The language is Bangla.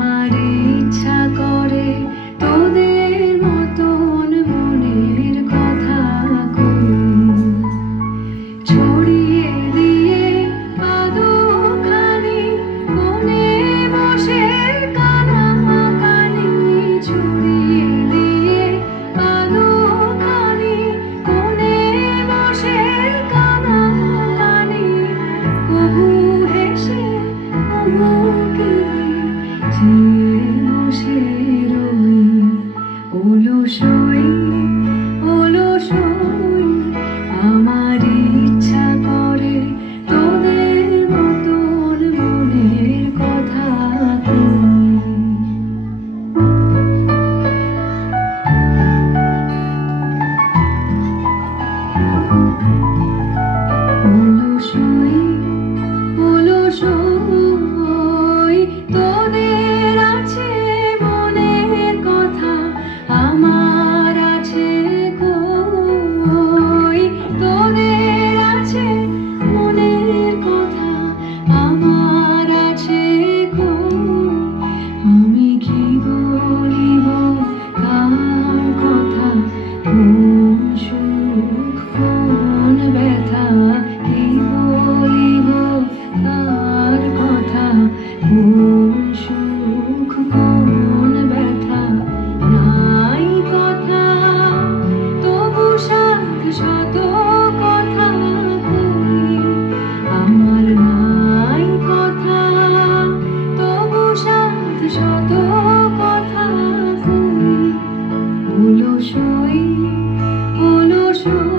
আমার ইচ্ছা করে তোদের মতন মনের কথা কই ছড়িয়ে দিয়ে আদোখানি কোণে বসে কানাকানি ছড়িয়ে দিয়ে আদোখানি কোণে বসে কানাকানি কবু হেসে কবু কেঁদে বসে রই অলসই অলসই আমার ইচ্ছা করে তোদের মতন মনের কথা অলসই অলসই তোদের আছে মনের কথা আমার আছে কই তোদের আছে মনের কথা আমার আছে কই আমি কি বলিব তার কথা কোন সুখ কোন ব্যথা কি বলিব তার কথা কোন সুখ কোন ব্যথা নাই কথা তবু সাত শত কথা কই আমার নাই কথা তবু সাত শত কথা কই অলসই অলসই